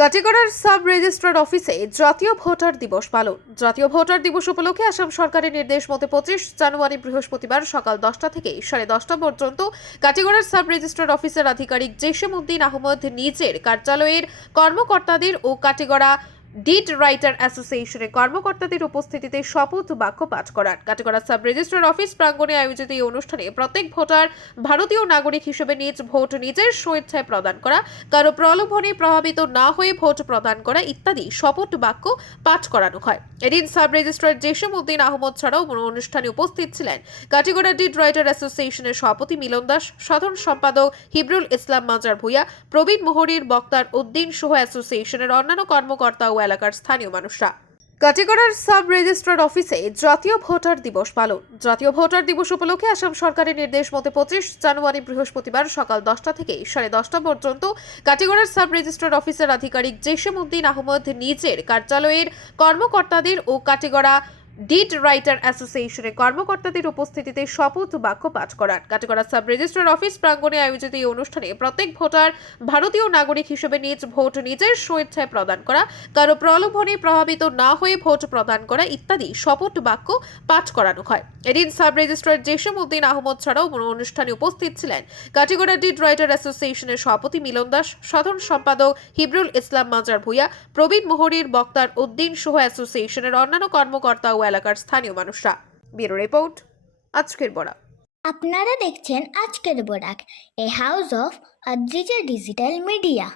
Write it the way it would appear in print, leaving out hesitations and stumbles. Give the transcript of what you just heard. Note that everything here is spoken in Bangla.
কাটিগড়ার সাব রেজিস্ট্রার অফিসে জাতীয় ভোটার দিবস পালন। জাতীয় ভোটার দিবস উপলক্ষে আসাম সরকারের নির্দেশ মতে 25 জানুয়ারি বৃহস্পতিবার সকাল 10টা থেকে 10:30 পর্যন্ত কাটিগড়ার সাব রেজিস্ট্রার অফিসের আধিকারিক জেসিম উদ্দিন আহমদ নিজের কার্যালয়ের কর্মকর্তাদের ও কাটিগড়া ডিড রাইটার অ্যাসোসিয়েশনের কর্মকর্তাদের উপস্থিতিতে শপথ বাক্য পাঠ করান। কাটিগড়া সাব রেজিস্ট্রার অফিস প্রাঙ্গণে আয়োজিত এই অনুষ্ঠানে প্রত্যেক ভোটার ভারতীয় নাগরিক হিসেবে নিজ ভোট নিজের স্বেচ্ছায় প্রদান করা, কারো প্রলোভনে প্রভাবিত না হয়ে ভোট প্রদান করা ইত্যাদি শপথ বাক্য পাঠ করানো হয়। এদিন সাব রেজিস্ট্রার জেসিম উদ্দিন আহমদ ছাড়াও অনুষ্ঠানে উপস্থিত ছিলেন কাটিগড়া ডিড রাইটার অ্যাসোসিয়েশনের সভাপতি মিলন দাস, সাধারণ সম্পাদক হিবরুল ইসলাম মাজার ভুইয়া, প্রবীণ মোহরির বক্তার উদ্দিন সহ অ্যাসোসিয়েশনের অন্যান্য কর্মকর্তা ও এলাকার স্থানীয় মানুষরা। কাটিগড়ার সাব রেজিস্ট্রার অফিসে জাতীয় ভোটার দিবস পালন। জাতীয় ভোটার দিবস উপলক্ষে আসাম সরকারের নির্দেশ মতে 25 জানুয়ারি বৃহস্পতিবার সকাল 10টা থেকে 10:30 পর্যন্ত কাটিগড়ার সাব রেজিস্ট্রার অফিসের আধিকারিক জেসিম উদ্দিন আহমদ নিজের কার্যালয়ের কর্মকর্তাদের ও কাটিগড়া ডিড রাইটার অ্যাসোসিয়েশনের কর্মকর্তাদের উপস্থিতিতে শপথ বাক্য পাঠ করান। কাটিগড়া সাব রেজিস্ট্রার অফিস প্রাঙ্গণে আয়োজিত এই অনুষ্ঠানে প্রত্যেক ভোটার ভারতীয় নাগরিক হিসেবে নিজ ভোট নিজের স্বেচ্ছায় প্রদান করা, কারো প্রলোভনে প্রভাবিত না হয়ে ভোট প্রদান করা ইত্যাদি শপথ বাক্য পাঠ করানো হয়। এদিন সাব রেজিস্ট্রার জেসিম উদ্দিন আহমদ ছাড়াও অনুষ্ঠানে উপস্থিত ছিলেন কাটিগড়া ডিড রাইটার অ্যাসোসিয়েশনের সভাপতি মিলন দাস, সাধারণ সম্পাদক হিবরুল ইসলাম মাজার ভুইয়া, প্রবীণ মোহরির বক্তার উদ্দিন সহ অ্যাসোসিয়েশনের অন্যান্য কর্মকর্তা ও এলাকার স্থানীয় মানুষরা। ব্যুরো রিপোর্ট, আজকের বরাক। আপনারা দেখছেন আজকের Barak, a house of Adrija digital media.